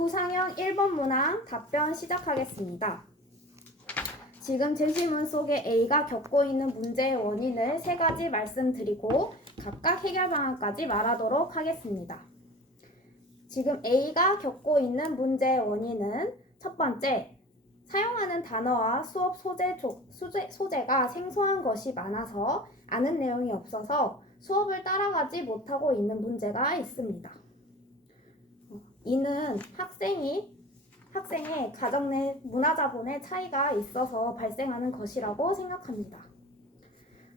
구상형 1번 문항 답변 시작하겠습니다. 지금 제시문 속에 A가 겪고 있는 문제의 원인을 세 가지 말씀드리고 각각 해결 방안까지 말하도록 하겠습니다. 지금 A가 겪고 있는 문제의 원인은 첫 번째, 사용하는 단어와 수업 소재가 생소한 것이 많아서 아는 내용이 없어서 수업을 따라가지 못하고 있는 문제가 있습니다. 이는 학생의 가정 내 문화자본의 차이가 있어서 발생하는 것이라고 생각합니다.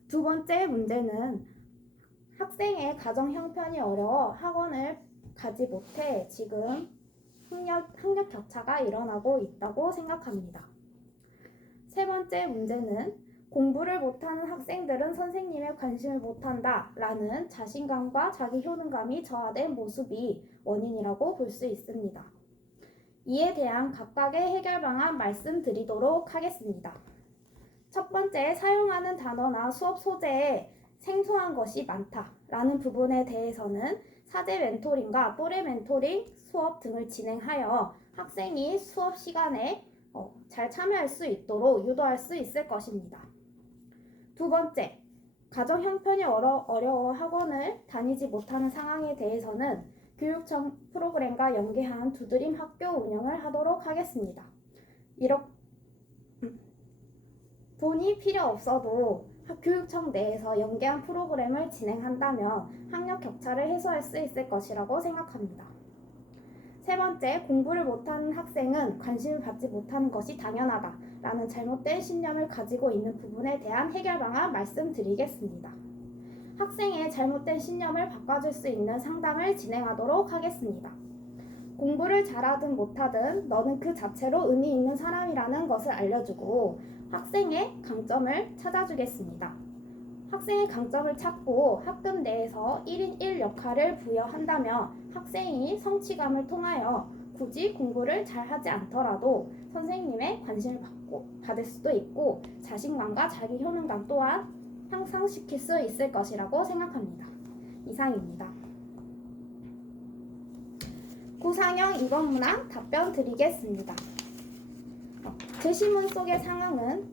두 번째 문제는 학생의 가정 형편이 어려워 학원을 가지 못해 지금 학력 격차가 일어나고 있다고 생각합니다. 세 번째 문제는 공부를 못하는 학생들은 선생님에 관심을 못한다 라는 자신감과 자기 효능감이 저하된 모습이 원인이라고 볼 수 있습니다. 이에 대한 각각의 해결 방안 말씀드리도록 하겠습니다. 첫 번째, 사용하는 단어나 수업 소재에 생소한 것이 많다 라는 부분에 대해서는 사제 멘토링과 또래 멘토링 수업 등을 진행하여 학생이 수업 시간에 잘 참여할 수 있도록 유도할 수 있을 것입니다. 두 번째, 가정 형편이 어려워 학원을 다니지 못하는 상황에 대해서는 교육청 프로그램과 연계한 두드림 학교 운영을 하도록 하겠습니다. 돈이 필요 없어도 교육청 내에서 연계한 프로그램을 진행한다면 학력 격차를 해소할 수 있을 것이라고 생각합니다. 세 번째, 공부를 못하는 학생은 관심을 받지 못하는 것이 당연하다 라는 잘못된 신념을 가지고 있는 부분에 대한 해결 방안 말씀드리겠습니다. 학생의 잘못된 신념을 바꿔줄 수 있는 상담을 진행하도록 하겠습니다. 공부를 잘하든 못하든 너는 그 자체로 의미 있는 사람이라는 것을 알려주고 학생의 강점을 찾아주겠습니다. 학생의 강점을 찾고 학급 내에서 1인 1 역할을 부여한다면 학생이 성취감을 통하여 굳이 공부를 잘하지 않더라도 선생님의 관심을 받을 수도 있고 자신감과 자기 효능감 또한 향상시킬 수 있을 것이라고 생각합니다. 이상입니다. 구상형 2번 문항 답변 드리겠습니다. 제시문 속의 상황은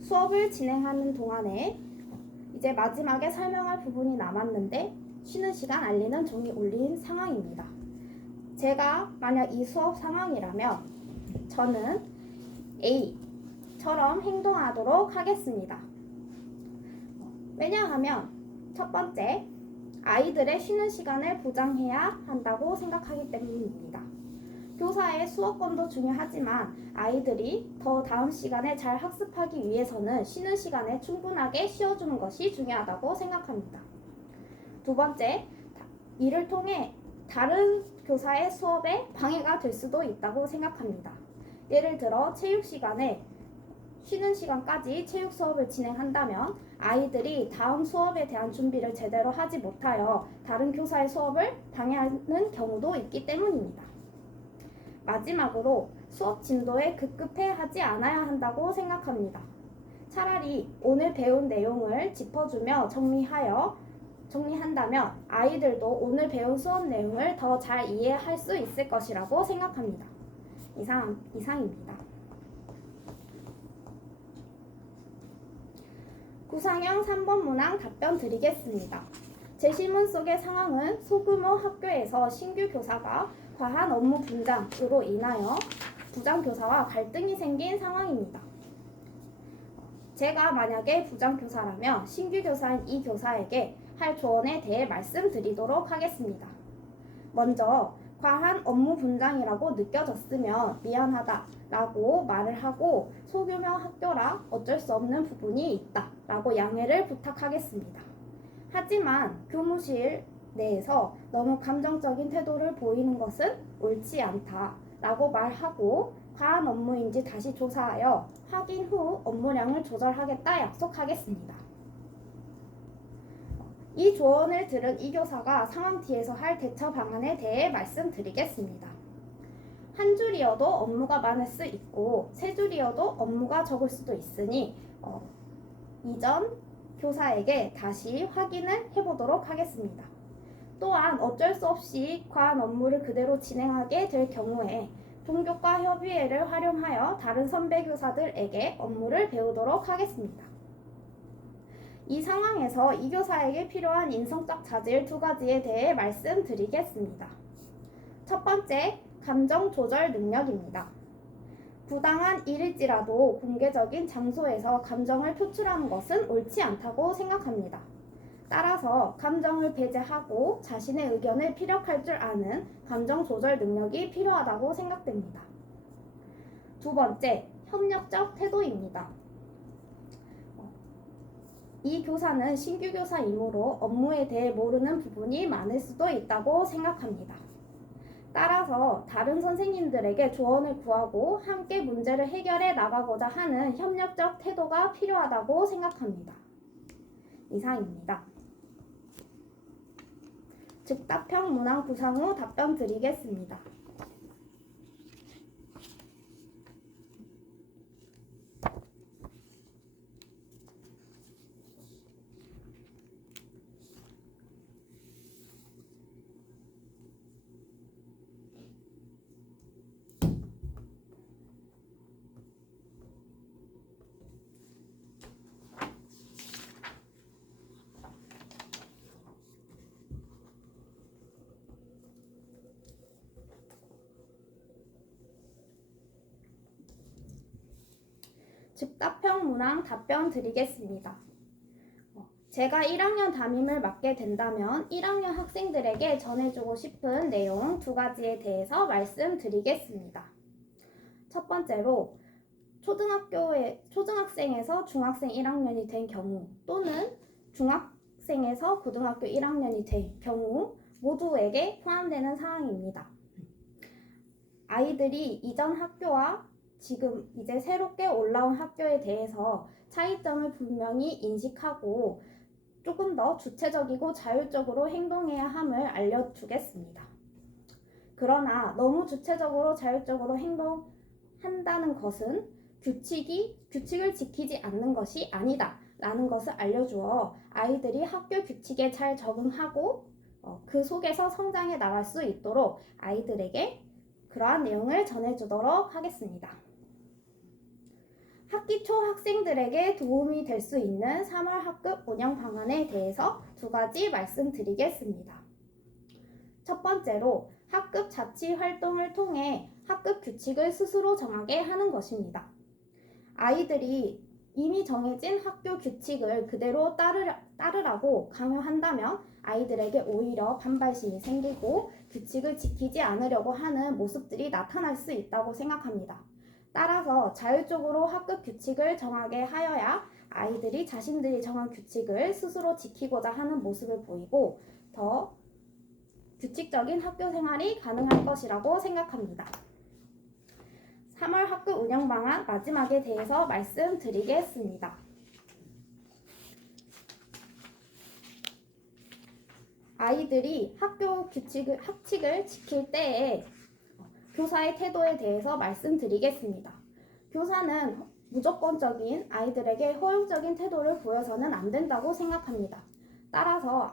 수업을 진행하는 동안에 이제 마지막에 설명할 부분이 남았는데 쉬는 시간 알리는 종이 울린 상황입니다. 제가 만약 이 수업 상황이라면 저는 A처럼 행동하도록 하겠습니다. 왜냐하면 첫 번째, 아이들의 쉬는 시간을 보장해야 한다고 생각하기 때문입니다. 교사의 수업권도 중요하지만 아이들이 더 다음 시간에 잘 학습하기 위해서는 쉬는 시간에 충분하게 쉬어주는 것이 중요하다고 생각합니다. 두 번째, 이를 통해 다른 교사의 수업에 방해가 될 수도 있다고 생각합니다. 예를 들어 체육 시간에 쉬는 시간까지 체육 수업을 진행한다면 아이들이 다음 수업에 대한 준비를 제대로 하지 못하여 다른 교사의 수업을 방해하는 경우도 있기 때문입니다. 마지막으로 수업 진도에 급급해 하지 않아야 한다고 생각합니다. 차라리 오늘 배운 내용을 짚어주며 정리한다면 아이들도 오늘 배운 수업 내용을 더 잘 이해할 수 있을 것이라고 생각합니다. 이상입니다. 구상형 3번 문항 답변 드리겠습니다. 제시문 속의 상황은 소규모 학교에서 신규 교사가 과한 업무 분담으로 인하여 부장교사와 갈등이 생긴 상황입니다. 제가 만약에 부장교사라면 신규 교사인 이 교사에게 할 조언에 대해 말씀드리도록 하겠습니다. 먼저 과한 업무 분장이라고 느껴졌으면 미안하다 라고 말을 하고 소규모 학교라 어쩔 수 없는 부분이 있다 라고 양해를 부탁하겠습니다. 하지만 교무실 내에서 너무 감정적인 태도를 보이는 것은 옳지 않다 라고 말하고 과한 업무인지 다시 조사하여 확인 후 업무량을 조절하겠다 약속하겠습니다. 이 조언을 들은 이 교사가 상황 뒤에서 할 대처 방안에 대해 말씀드리겠습니다. 한 줄이어도 업무가 많을 수 있고 세 줄이어도 업무가 적을 수도 있으니 이전 교사에게 다시 확인을 해보도록 하겠습니다. 또한 어쩔 수 없이 과한 업무를 그대로 진행하게 될 경우에 동교과 협의회를 활용하여 다른 선배 교사들에게 업무를 배우도록 하겠습니다. 이 상황에서 이 교사에게 필요한 인성적 자질 2가지에 대해 말씀드리겠습니다. 첫 번째, 감정 조절 능력입니다. 부당한 일일지라도 공개적인 장소에서 감정을 표출하는 것은 옳지 않다고 생각합니다. 따라서 감정을 배제하고 자신의 의견을 피력할 줄 아는 감정 조절 능력이 필요하다고 생각됩니다. 두 번째, 협력적 태도입니다. 이 교사는 신규 교사이므로 업무에 대해 모르는 부분이 많을 수도 있다고 생각합니다. 따라서 다른 선생님들에게 조언을 구하고 함께 문제를 해결해 나가고자 하는 협력적 태도가 필요하다고 생각합니다. 이상입니다. 즉답형 문항 구상 후 답변 드리겠습니다. 즉답형 문항 답변 드리겠습니다. 제가 1학년 담임을 맡게 된다면 1학년 학생들에게 전해주고 싶은 내용 2가지에 대해서 말씀드리겠습니다. 첫 번째로 초등학생에서 중학생 1학년이 된 경우 또는 중학생에서 고등학교 1학년이 된 경우 모두에게 포함되는 사항입니다. 아이들이 이전 학교와 지금 이제 새롭게 올라온 학교에 대해서 차이점을 분명히 인식하고 조금 더 주체적이고 자율적으로 행동해야 함을 알려주겠습니다. 그러나 너무 주체적으로 자율적으로 행동한다는 것은 규칙을 지키지 않는 것이 아니다 라는 것을 알려주어 아이들이 학교 규칙에 잘 적응하고 그 속에서 성장해 나갈 수 있도록 아이들에게 그러한 내용을 전해주도록 하겠습니다. 학기 초 학생들에게 도움이 될 수 있는 3월 학급 운영 방안에 대해서 2가지 말씀드리겠습니다. 첫 번째로 학급 자치 활동을 통해 학급 규칙을 스스로 정하게 하는 것입니다. 아이들이 이미 정해진 학교 규칙을 그대로 따르라고 강요한다면 아이들에게 오히려 반발심이 생기고 규칙을 지키지 않으려고 하는 모습들이 나타날 수 있다고 생각합니다. 따라서 자율적으로 학급 규칙을 정하게 하여야 아이들이 자신들이 정한 규칙을 스스로 지키고자 하는 모습을 보이고 더 규칙적인 학교 생활이 가능할 것이라고 생각합니다. 3월 학급 운영 방안 마지막에 대해서 말씀드리겠습니다. 아이들이 학칙을 지킬 때에 교사의 태도에 대해서 말씀드리겠습니다. 교사는 무조건적인 아이들에게 허용적인 태도를 보여서는 안 된다고 생각합니다. 따라서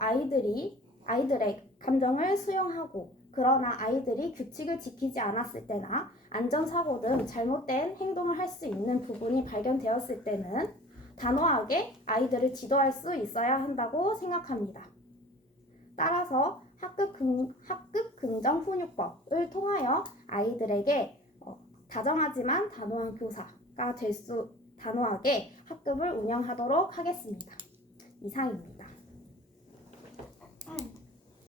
아이들의 감정을 수용하고 그러나 아이들이 규칙을 지키지 않았을 때나 안전사고 등 잘못된 행동을 할 수 있는 부분이 발견되었을 때는 단호하게 아이들을 지도할 수 있어야 한다고 생각합니다. 따라서 학급 긍정 훈육법을 통하여 아이들에게 다정하지만 단호한 교사가 단호하게 학급을 운영하도록 하겠습니다. 이상입니다.